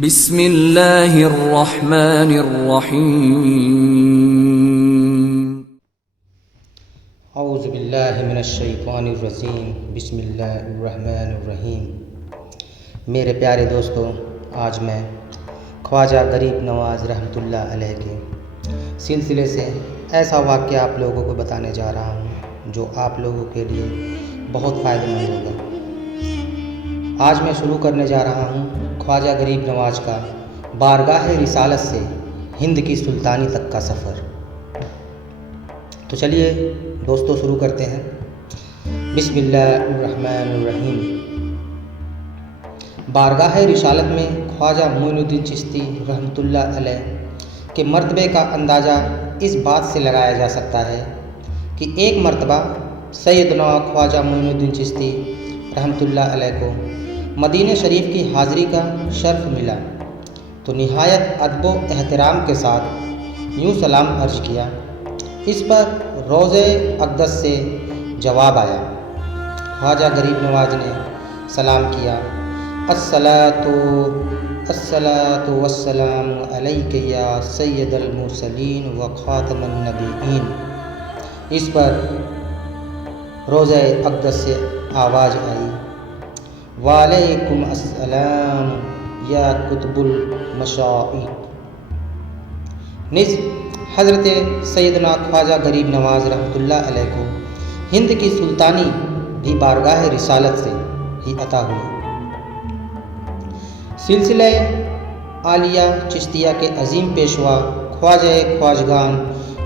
بسم اللہ الرحمن الرحیم اعوذ باللہ من الشیطان الرجیم بسم اللہ الرحمن الرحیم۔ میرے پیارے دوستو، آج میں خواجہ غریب نواز رحمۃ اللہ علیہ کے سلسلے سے ایسا واقعہ آپ لوگوں کو بتانے جا رہا ہوں جو آپ لوگوں کے لیے بہت فائدہ مند ہوگا۔ آج میں شروع کرنے جا رہا ہوں خواجہ غریب نواز کا بارگاہ رسالت سے ہند کی سلطانی تک کا سفر۔ تو چلیے دوستو شروع کرتے ہیں۔ بسم اللہ الرحمن الرحیم۔ بارگاہ رسالت میں خواجہ معین الدین چشتی رحمۃ اللہ علیہ کے مرتبے کا اندازہ اس بات سے لگایا جا سکتا ہے کہ ایک مرتبہ سیدنا خواجہ معین الدین چشتی رحمۃ اللہ علیہ کو مدینہ شریف کی حاضری کا شرف ملا تو نہایت ادب و احترام کے ساتھ یوں سلام عرض کیا۔ اس پر روضہ اقدس سے جواب آیا۔ خواجہ غریب نواز نے سلام کیا، الصلاۃ والسلام علیک یا سید المرسلین و خاتم النبیین۔ اس پر روضہ اقدس سے آواز آئی، وعلیکم السلام یا قطب المشائخ۔ نز حضرت سیدنا خواجہ غریب نواز رحمۃ اللہ علیہ کو ہند کی سلطانی بھی بارگاہ رسالت سے ہی عطا ہوئی۔ سلسلہ عالیہ چشتیہ کے عظیم پیشوا خواجہ خواجگان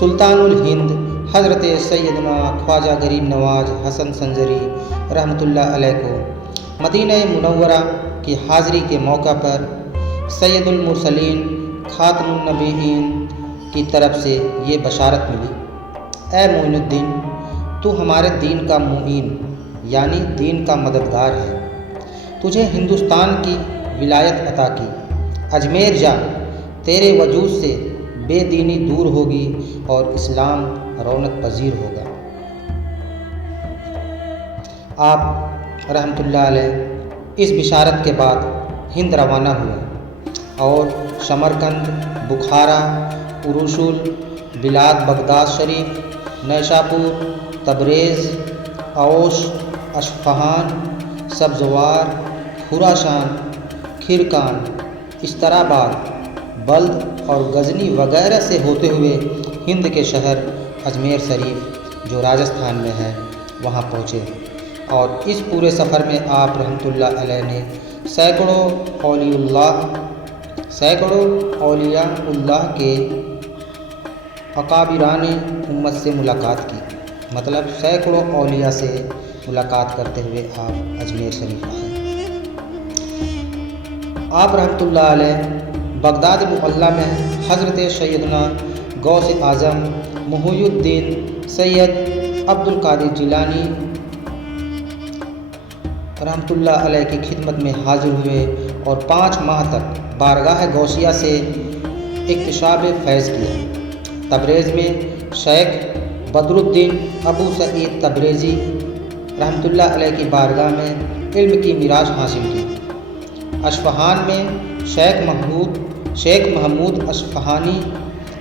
سلطان الہند حضرت سیدنا خواجہ غریب نواز حسن سنجری رحمۃ اللہ علیہ کو مدینہ منورہ کی حاضری کے موقع پر سید المرسلین خاتم النبیین کی طرف سے یہ بشارت ملی، اے معین الدین، تو ہمارے دین کا معین یعنی دین کا مددگار ہے، تجھے ہندوستان کی ولایت عطا کی، اجمیر جا، تیرے وجود سے بے دینی دور ہوگی اور اسلام رونق پذیر ہوگا۔ آپ رحمۃ اللہ علیہ اس بشارت کے بعد ہند روانہ ہوئے اور سمرقند، بخارا، ارسل، بلاد بغداد شریف، نیشاپور، تبریز، اوش، اصفہان، سبزوار، خراسان، کھرکان، استراباد، بلد اور غزنی وغیرہ سے ہوتے ہوئے ہند کے شہر اجمیر شریف جو راجستھان میں ہے وہاں پہنچے، اور اس پورے سفر میں آپ رحمۃ اللہ علیہ نے سینکڑوں اولیاء اللہ کے اکابران امت سے ملاقات کی، مطلب سینکڑوں اولیاء سے ملاقات کرتے ہوئے آپ اجمیر شریف آئے۔ آپ رحمۃ اللہ علیہ بغداد معلیٰ میں حضرت سیدنا غوث اعظم محی الدین سید عبد القادر جیلانی رحمۃ اللہ علیہ کی خدمت میں حاضر ہوئے اور 5 ماہ تک بارگاہ غوثیہ سے اکتساب فیض کیا۔ تبریز میں شیخ بدر الدین ابو سعید تبریزی رحمۃ اللہ علیہ کی بارگاہ میں علم کی میراث حاصل کی۔ اصفہان میں شیخ محمود اصفہانی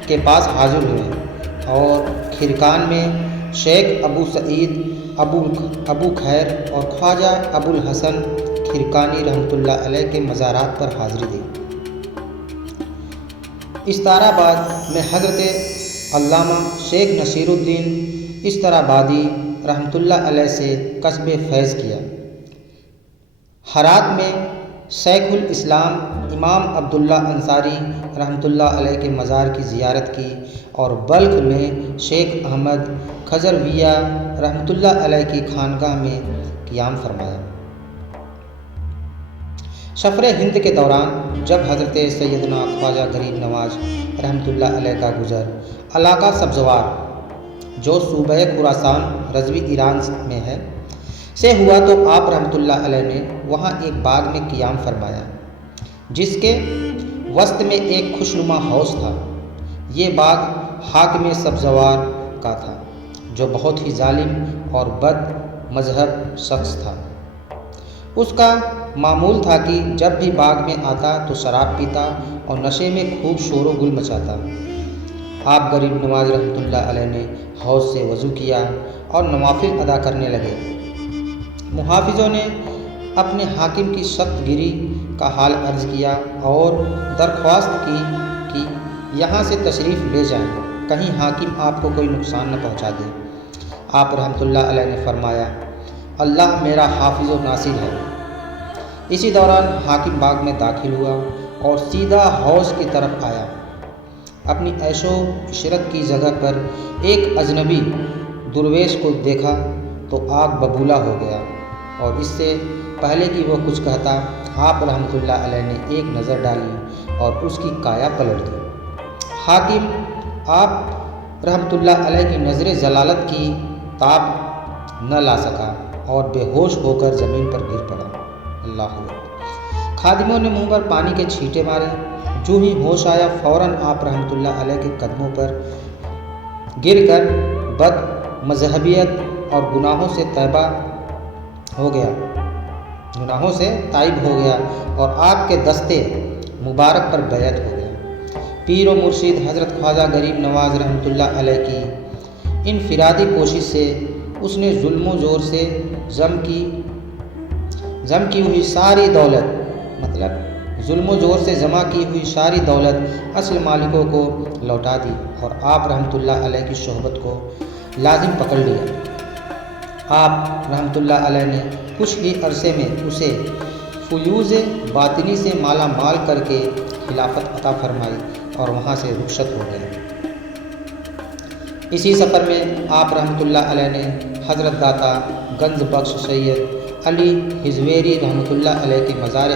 کے پاس حاضر ہوئے اور کھرکان میں شیخ ابو سعید ابو خیر اور خواجہ ابو الحسن کھرکانی رحمۃ اللہ علیہ کے مزارات پر حاضری دی۔ استراباد میں حضرت علامہ شیخ نصیر الدین استرابادی رحمۃ اللہ علیہ سے کسب فیض کیا۔ ہرات میں شیخ الاسلام امام عبداللہ انصاری رحمۃ اللہ علیہ کے مزار کی زیارت کی اور بلخ میں شیخ احمد کھجرویہ رحمۃ اللہ علیہ کی خانقاہ میں قیام فرمایا۔ سفر ہند کے دوران جب حضرت سیدنا خواجہ غریب نواز رحمۃ اللہ علیہ کا گزر علاقہ سبزوار جو صوبہ خراسان رضوی ایران میں ہے سے ہوا تو آپ رحمۃ اللہ علیہ نے وہاں ایک باغ میں قیام فرمایا جس کے وسط میں ایک خوشنما حوض تھا۔ یہ باغ حاکم سبزوار کا تھا جو بہت ہی ظالم اور بد مذہب شخص تھا۔ اس کا معمول تھا کہ جب بھی باغ میں آتا تو شراب پیتا اور نشے میں خوب شور و گل مچاتا۔ آپ غریب نواز رحمۃ اللہ علیہ نے حوض سے وضو کیا اور نوافل ادا کرنے لگے۔ محافظوں نے اپنے حاکم کی سخت گیری کا حال عرض کیا اور درخواست کی کہ یہاں سے تشریف لے جائیں، کہیں حاکم آپ کو کوئی نقصان نہ پہنچا دے۔ آپ رحمۃ اللہ علیہ نے فرمایا، اللہ میرا حافظ و ناصر ہے۔ اسی دوران حاکم باغ میں داخل ہوا اور سیدھا حوض کی طرف آیا۔ اپنی عیش و عشرت کی جگہ پر ایک اجنبی درویش کو دیکھا تو آگ ببولا ہو گیا، اور اس سے پہلے کہ وہ کچھ کہتا، آپ رحمۃ اللہ علیہ نے ایک نظر ڈالی اور اس کی کایا پلٹ دی۔ حاکم آپ رحمۃ اللہ علیہ کی نظر ضلالت کی تاب نہ لا سکا اور بے ہوش ہو کر زمین پر گر پڑا۔ اللہ اکبر۔ خادموں نے منہ پر پانی کے چھینٹے مارے۔ جو ہی ہوش آیا فوراً آپ رحمۃ اللہ علیہ کے قدموں پر گر کر بد مذہبیت اور گناہوں سے تائب ہو گیا اور آپ کے دستے مبارک پر بیعت ہو گیا۔ پیر و مرشد حضرت خواجہ غریب نواز رحمۃ اللہ علیہ کی انفرادی کوشش سے اس نے ظلم و زور سے ضم کی ہوئی ساری دولت اصل مالکوں کو لوٹا دی اور آپ رحمۃ اللہ علیہ کی صحبت کو لازم پکڑ لیا۔ آپ رحمۃ اللہ علیہ نے کچھ ہی عرصے میں اسے فیوز باطنی سے مالا مال کر کے خلافت عطا فرمائی اور وہاں سے رخصت ہو گئے۔ اسی سفر میں آپ رحمۃ اللہ علیہ نے حضرت داتا گنج بخش سید علی ہزویری رحمۃ اللہ علیہ کے مزار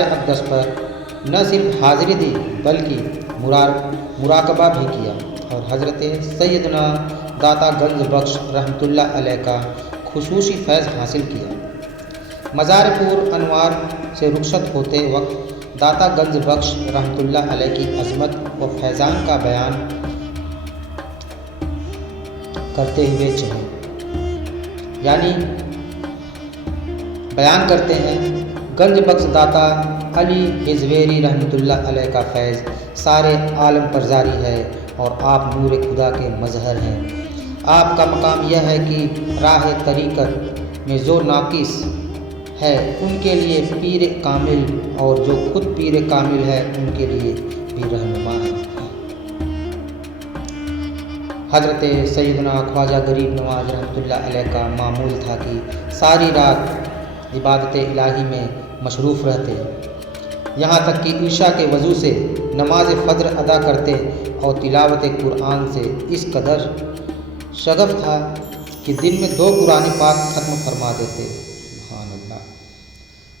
اقدس پر نہ صرف حاضری دی بلکہ مراقبہ بھی کیا اور حضرت سیدنا داتا گنج بخش رحمۃ اللہ علیہ کا خصوصی فیض حاصل کیا۔ مزار پور انوار سے رخصت ہوتے وقت داتا گنج بخش رحمۃ اللہ علیہ کی عظمت و فیضان کا بیان کرتے ہیں، گنج بخش داتا علی ہزویری رحمۃ اللہ علیہ کا فیض سارے عالم پر جاری ہے اور آپ نور خدا کے مظہر ہیں۔ آپ کا مقام یہ ہے کہ راہ طریقت میں جو ناقص ہے ان کے لیے پیر کامل اور جو خود پیر کامل ہے ان کے لیے بھی رہنما ہے۔ حضرت سیدنا خواجہ غریب نواز رحمۃ اللہ علیہ کا معمول تھا کہ ساری رات عبادت الہی میں مصروف رہتے، یہاں تک کہ عشاء کے وضو سے نماز فجر ادا کرتے اور تلاوت قرآن سے اس قدر شغف تھا کہ دن میں 2 قرآن پاک ختم فرما دیتے۔ سبحان اللہ۔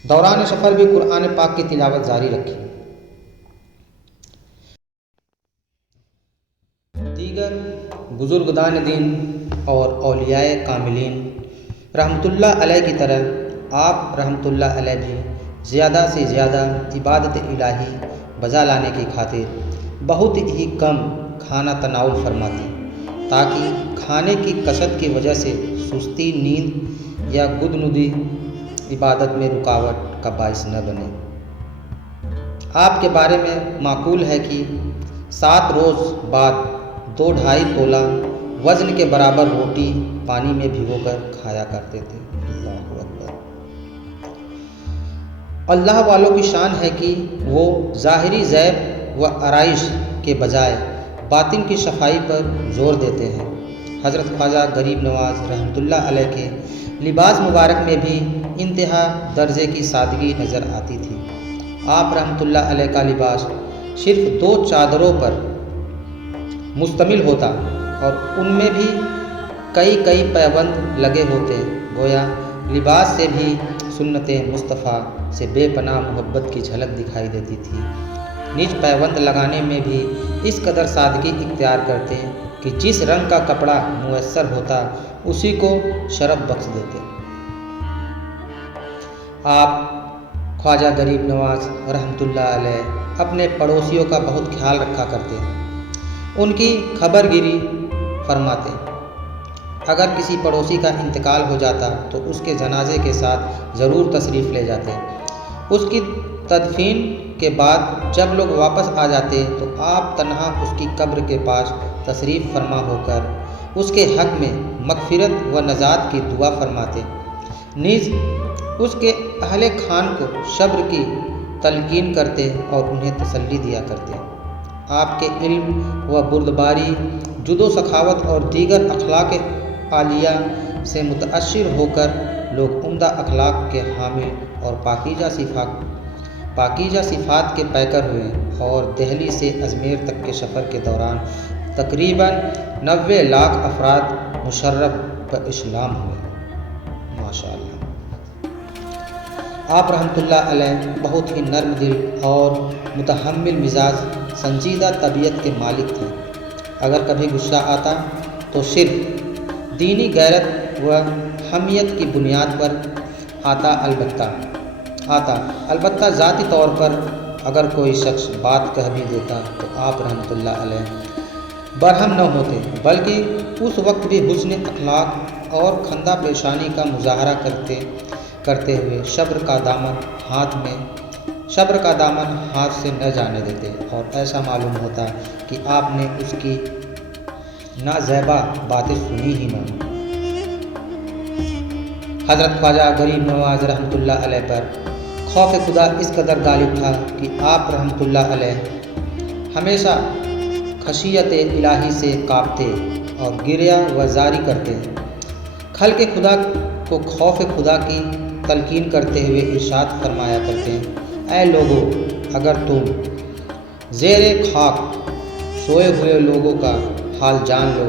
دوران سفر بھی قرآن پاک کی تلاوت جاری رکھی۔ دیگر بزرگان دین اور اولیاء کاملین رحمۃ اللہ علیہ کی طرح آپ رحمۃ اللہ علیہ بھی زیادہ سے زیادہ عبادت الہی بجا لانے کی خاطر بہت ہی کم کھانا تناول فرماتے تاکہ کھانے کی کثرت کی وجہ سے سستی، نیند یا گدنودی عبادت میں رکاوٹ کا باعث نہ بنے۔ آپ کے بارے میں معقول ہے کہ 7 روز بعد 2-2.5 تولہ وزن کے برابر روٹی پانی میں بھگو کر کھایا کرتے تھے۔ اللہ اکبر۔ اللہ والوں کی شان ہے کہ وہ ظاہری زیب و آرائش کے بجائے باطن کی صفائی پر زور دیتے ہیں۔ حضرت خواجہ غریب نواز رحمۃ اللہ علیہ کے لباس مبارک میں بھی انتہا درجے کی سادگی نظر آتی تھی۔ آپ رحمۃ اللہ علیہ کا لباس صرف 2 چادروں پر مشتمل ہوتا اور ان میں بھی کئی پیوند لگے ہوتے، گویا لباس سے بھی سنت مصطفیٰ سے بے پناہ محبت کی جھلک دکھائی دیتی تھی۔ نج پیوند لگانے میں بھی اس قدر سادگی اختیار کرتے کہ جس رنگ کا کپڑا میسر ہوتا اسی کو شرف بخش دیتے۔ آپ خواجہ غریب نواز رحمۃ اللہ علیہ اپنے پڑوسیوں کا بہت خیال رکھا کرتے، ان کی خبر گیری فرماتے، اگر کسی پڑوسی کا انتقال ہو جاتا تو اس کے جنازے کے ساتھ ضرور تشریف لے جاتے۔ اس کی تدفین کے بعد جب لوگ واپس آ جاتے تو آپ تنہا اس کی قبر کے پاس تشریف فرما ہو کر اس کے حق میں مغفرت و نجات کی دعا فرماتے، نیز اس کے اہل خان کو صبر کی تلقین کرتے اور انہیں تسلی دیا کرتے۔ آپ کے علم و بردباری، جود و سخاوت اور دیگر اخلاق عالیہ سے متاثر ہو کر لوگ عمدہ اخلاق کے حامل اور پاکیزہ صفات کے پیکر ہوئے اور دہلی سے اجمیر تک کے سفر کے دوران تقریباً 90 لاکھ افراد مشرف باسلام ہوئے۔ ماشاء اللہ۔ آپ رحمۃ اللہ علیہ بہت ہی نرم دل اور متحمل مزاج، سنجیدہ طبیعت کے مالک تھے۔ اگر کبھی غصہ آتا تو صرف دینی غیرت و حمیت کی بنیاد پر آتا، البتہ ذاتی طور پر اگر کوئی شخص بات کہہ بھی دیتا تو آپ رحمۃ اللہ علیہ برہم نہ ہوتے، بلکہ اس وقت بھی حسن اخلاق اور خندہ پیشانی کا مظاہرہ کرتے ہوئے صبر کا دامن ہاتھ سے نہ جانے دیتے، اور ایسا معلوم ہوتا کہ آپ نے اس کی نازیبا باتیں سنی ہی نہ۔ حضرت خواجہ غریب نواز رحمۃ اللہ علیہ پر خوف خدا اس قدر غالب تھا کہ آپ رحمۃ اللہ علیہ ہمیشہ خشیت الہی سے کانپتے اور گریہ و زاری کرتے۔ خلق خدا کو خوف خدا کی تلقین کرتے ہوئے ارشاد فرمایا کرتے، اے لوگو، اگر تم زیر خاک سوئے ہوئے لوگوں کا حال جان لو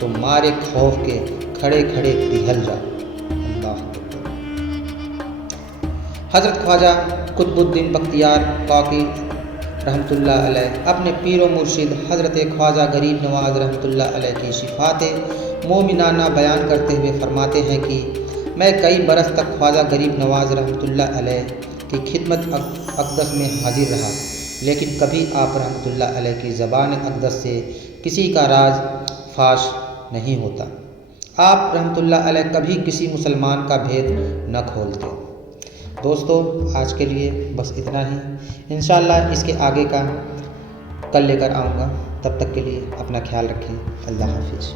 تو مارے خوف کے کھڑے کھڑے پگھل جاؤ۔ اللہ اکبر۔ حضرت خواجہ قطب الدین بختیار کاکی رحمۃ اللہ علیہ اپنے پیر و مرشد حضرت خواجہ غریب نواز رحمۃ اللہ علیہ کی صفات مومنانہ بیان کرتے ہوئے فرماتے ہیں کہ میں کئی برس تک خواجہ غریب نواز رحمۃ اللہ علیہ کی خدمت اقدس میں حاضر رہا، لیکن کبھی آپ رحمۃ اللہ علیہ کی زبان اقدس سے کسی کا راز فاش نہیں ہوتا۔ آپ رحمۃ اللہ علیہ کبھی کسی مسلمان کا بھید نہ کھولتے۔ دوستو، آج کے لیے بس اتنا ہی، انشاءاللہ اس کے آگے کا کل لے کر آؤں گا۔ تب تک کے لیے اپنا خیال رکھیں۔ اللہ حافظ۔